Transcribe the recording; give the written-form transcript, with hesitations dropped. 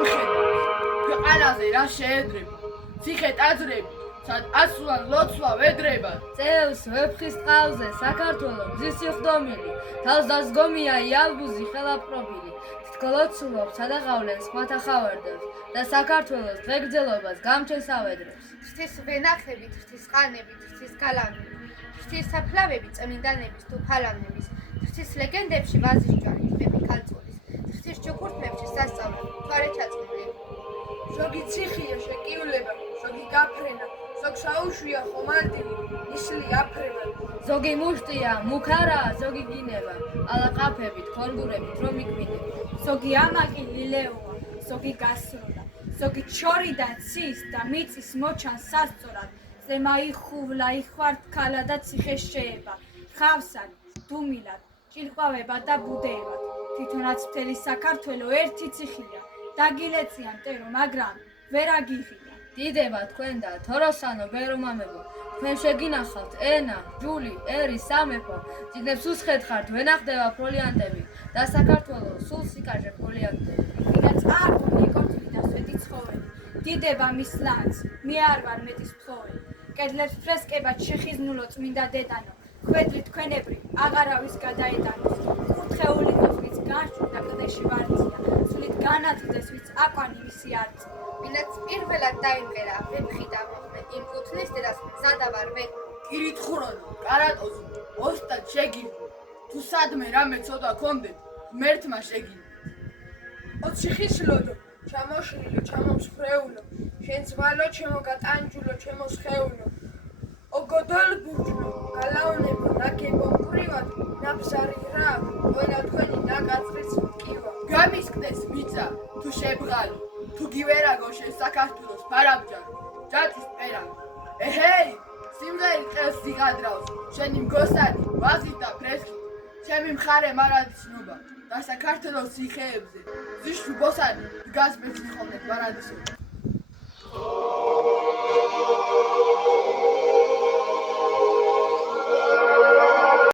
გამხედა ქვეყანაზე რა შეედრება ციხე ტაძრები სად ასვლან ლოცვა ვედრება წელს ვეფხის ტყავზე საქართველო მზის სიხდომილი თავს დასგომია იალბუზი ხელაპრობილი თქოლოცულობს სადაღავლენ სხვათა ხავერდებს და საქართველოს დღეგრძელობას გამჩენს ავედრებს ღვთის ვენახებით ღვთის ყანებით ღვთის გალავნებით ღვთის საფლავები წმინდანების თუ ფალავნების ღვთის ლეგენდებში ვაზის ჯვარი თვები ქალწულის ღვთის ჩუქურთმებში სასწავლები მთვარე ჩაწმული ზოგი ციხია შეკიულება ზოგი გაფრენა ზოგ საუშვია ხომარტივი ისლი აფრება ზოგი მუშტია მუქარაა ზოგი გინება ალაყაფებით ხორგურებით რომ იკვინება ზოგი ამაყი ლილეუა ზოგი გასროლა ზოგი ჩორიდან ცის და მიწის მოჩანს სასწორად ზემაიხუვლა იხვართ ქალა და ციხე შეება ხავსად დუმილად ჭილყვავება და ბუდეებად თვითონაც მთელი საქართველო ერთი ციხია დაგილეწია მტერო მაგრამ ვერ აგიღია დიდება თქვენ და თოროსანო ბერომამებო თქვენ შეგინახავთ ენა ჯული ერი სამეფო წიგნებს უსხედხართ ვენახდება ფროლიანტები და საქართველოს სულ სიკაჟე ფროლიანტები ვინაც არ მიკორთული და სვეტი ცხოველი დიდება მის ლანძ მე არ ვარ მეტის ფლოველი კედლებს ფრესკებად შეხიზნულო წმინდა დედანო ხვედრი თქვენებრი აღარავის გადაეტანოს კურთხეული ყოს გარჩულ და კლდეში ვარცია სულით განათლდეს ვიც აკვანი მისი არწი ვინაც პირველად დაიმღერა ვეფხი და მოხმე იმ კუთნის დედას მზადავარ ვენ კირითხურონო კარატოზი ოსტად შეგირდი თუ სადმე რამე ცოდა კონდეთ ღმერთმა შეგირდი ოციხისლოდო ჩამოშლილო ჩამომსხვრეულო შენ ძვალო ჩემო გატანჯულო ჩემო სხეულო ოგოდოლ ბურჯლო გალაონებო ნაგებო მკვრივად ნაბზარი რა ყველა თქვენი ნაკაწრის მტკივა გამისკდეს მიწა თუ შებღალო თუ გივერაგო შენ საქართველოს ფარაბჯარო ჯაჭვის პერანო ეჰეი სიმღერი ყელს იღადრავს შენი მგოსანი ვაზით და ფრესკით ჩემი მხარე მარადისნობა და საქართველოს ციხეებზე ზიშვი ბოსანი დგას მეციხოვნეთ პარადისო